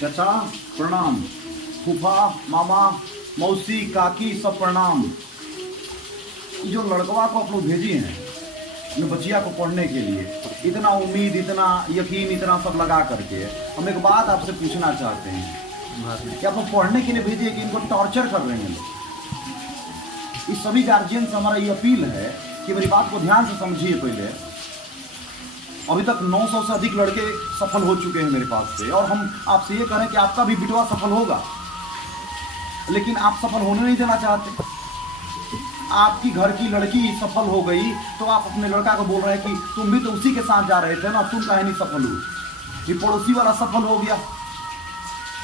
चाचा प्रणाम, फूफा मामा मौसी काकी सब प्रणाम। जो लड़कवा को आप लोग भेजी हैं अपने बच्चिया को पढ़ने के लिए, इतना उम्मीद, इतना यकीन, इतना सब लगा करके, हम एक बात आपसे पूछना चाहते हैं कि आप लोग पढ़ने के लिए भेजिए कि इनको टॉर्चर कर रहे हैं लोग। इस सभी गार्जियन से हमारा ये अपील है कि मेरी बात को ध्यान से समझिए। पहले अभी तक 900 से अधिक लड़के सफल हो चुके हैं मेरे पास से, और हम आपसे ये करें कि आपका भी बिटवा सफल होगा, लेकिन आप सफल होने नहीं देना चाहते। आपकी घर की लड़की सफल हो गई तो आप अपने लड़का को बोल रहे हैं कि तुम भी तो उसी के साथ जा रहे थे ना, तुम काहे नहीं सफल हुए। ये पड़ोसी वाला सफल हो गया,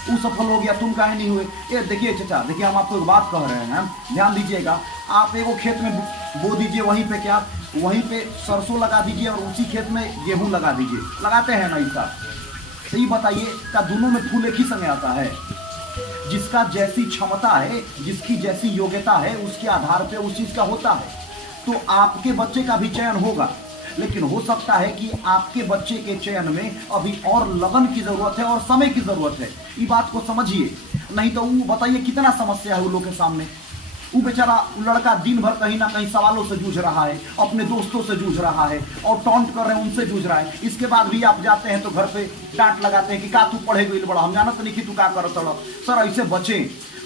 वो सफल हो गया, तुम काहे नहीं हुए। ये देखिए चाचा, देखिए हम आपको एक बात कह रहे हैं, ध्यान दीजिएगा। आप एगो खेत में बो दीजिए, वहीं पे क्या, वहीं पे सरसों लगा दीजिए और उसी खेत में गेहूं लगा दीजिए। लगाते हैं ना ऐसा? तो ये बताइए क्या दोनों में फूल एक ही समय आता है? जिसका जैसी क्षमता है, जिसकी जैसी योग्यता है, उसके आधार पे उस चीज का होता है। तो आपके बच्चे का भी चयन होगा, लेकिन हो सकता है कि आपके बच्चे के चयन में अभी और लगन की जरूरत है और समय की जरूरत है। ये बात को समझिए, नहीं तो वो बताइए कितना समस्या है उन लोगों के सामने। वो बेचारा लड़का दिन भर कहीं ना कहीं सवालों से जूझ रहा है, अपने दोस्तों से जूझ रहा है, और टॉन्ट कर रहे हैं उनसे जूझ रहा है। इसके बाद भी आप जाते हैं तो घर पे डांट लगाते हैं कि का तू पढ़े गई बड़ा, हम जानत नहीं कि तू का करत रह। सर ऐसे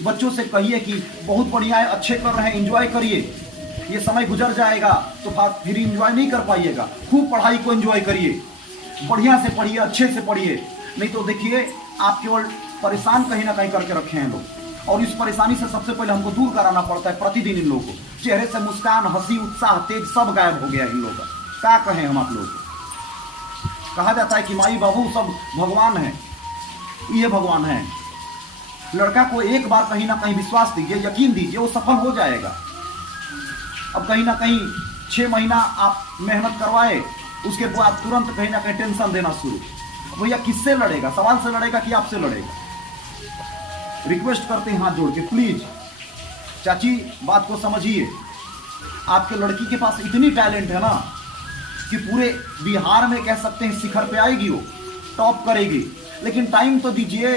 बच्चों से कहिए कि बहुत बढ़िया है, अच्छे कर रहे हैं, एंजॉय करिए, ये समय गुजर जाएगा तो फिर एंजॉय नहीं कर पाइएगा। खूब पढ़ाई को एंजॉय करिए, बढ़िया से पढ़िए, अच्छे से पढ़िए, नहीं तो देखिए आप केवल परेशान कहीं ना कहीं करके रखे हैं लोग। और इस परेशानी से सबसे पहले हमको दूर कराना पड़ता है। प्रतिदिन इन लोगों को चेहरे से मुस्कान, हंसी, उत्साह, तेज सब गायब हो गया इन लोगों का। क्या कहें हम आप लोगों को? कहा जाता है कि माई बाबू सब भगवान है, ये भगवान है। लड़का को एक बार कहीं ना कहीं विश्वास दीजिए, यकीन दीजिए, वो सफल हो जाएगा। अब कहीं ना कहीं 6 महीना आप मेहनत करवाए, उसके बाद तुरंत कहीं ना कहीं टेंशन देना शुरू। भैया किससे लड़ेगा? सवाल से लड़ेगा कि आपसे लड़ेगा? रिक्वेस्ट करते हैं हाथ जोड़ के, प्लीज चाची बात को समझिए। आपके लड़की के पास इतनी टैलेंट है ना कि पूरे बिहार में कह सकते हैं शिखर पे आएगी, वो टॉप करेगी, लेकिन टाइम तो दीजिए।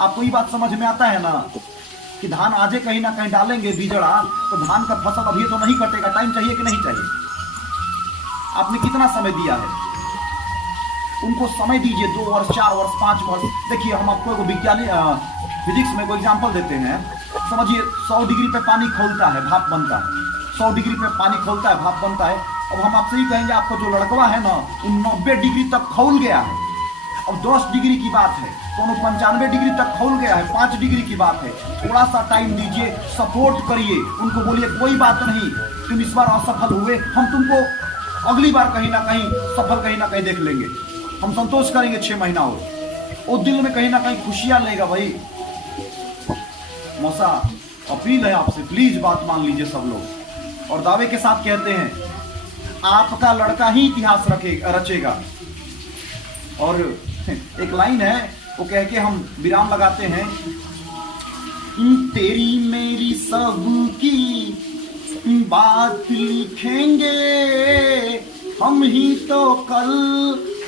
आपको ये बात समझ में आता है ना कि धान आजे कहीं ना कहीं डालेंगे बीजड़ा, तो धान का फसल अभी तो नहीं कटेगा। टाइम चाहिए कि नहीं चाहिए? आपने कितना समय दिया है उनको? समय दीजिए, 2 वर्ष, 4 वर्ष, 5 वर्ष। देखिए हम आपको एक विज्ञान फिजिक्स में कोई एग्जाम्पल देते हैं। समझिए 100 डिग्री पे पानी खौलता है, भाप बनता है। 100 डिग्री पे पानी खौलता है, भाप बनता है। अब हम आपसे ही कहेंगे, आपको जो लड़कवा है ना, 90 डिग्री तक खौल गया है। अब 10 डिग्री की बात है, तो 95 डिग्री तक खौल गया है, 5 डिग्री की बात है। थोड़ा सा टाइम दीजिए, सपोर्ट करिए, उनको बोलिए कोई बात नहीं, तुम इस बार असफल हुए, हम तुमको अगली बार कहीं ना कहीं सफल कहीं ना कहीं देख लेंगे, हम संतोष करेंगे 6 महीना और। वो दिल में कहीं ना कहीं खुशियां लेगा। भाई मौसा, अपील है आपसे, प्लीज बात मान लीजिए सब लोग। और दावे के साथ कहते हैं आपका लड़का ही इतिहास रचेगा। और एक लाइन है, वो कह के हम विराम लगाते हैं, तेरी मेरी सबकी बात लिखेंगे, हम ही तो कल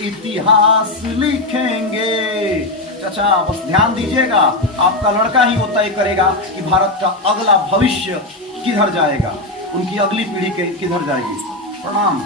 इतिहास लिखेंगे। चाचा बस ध्यान दीजिएगा, आपका लड़का ही वो तय करेगा कि भारत का अगला भविष्य किधर जाएगा, उनकी अगली पीढ़ी किधर जाएगी। प्रणाम।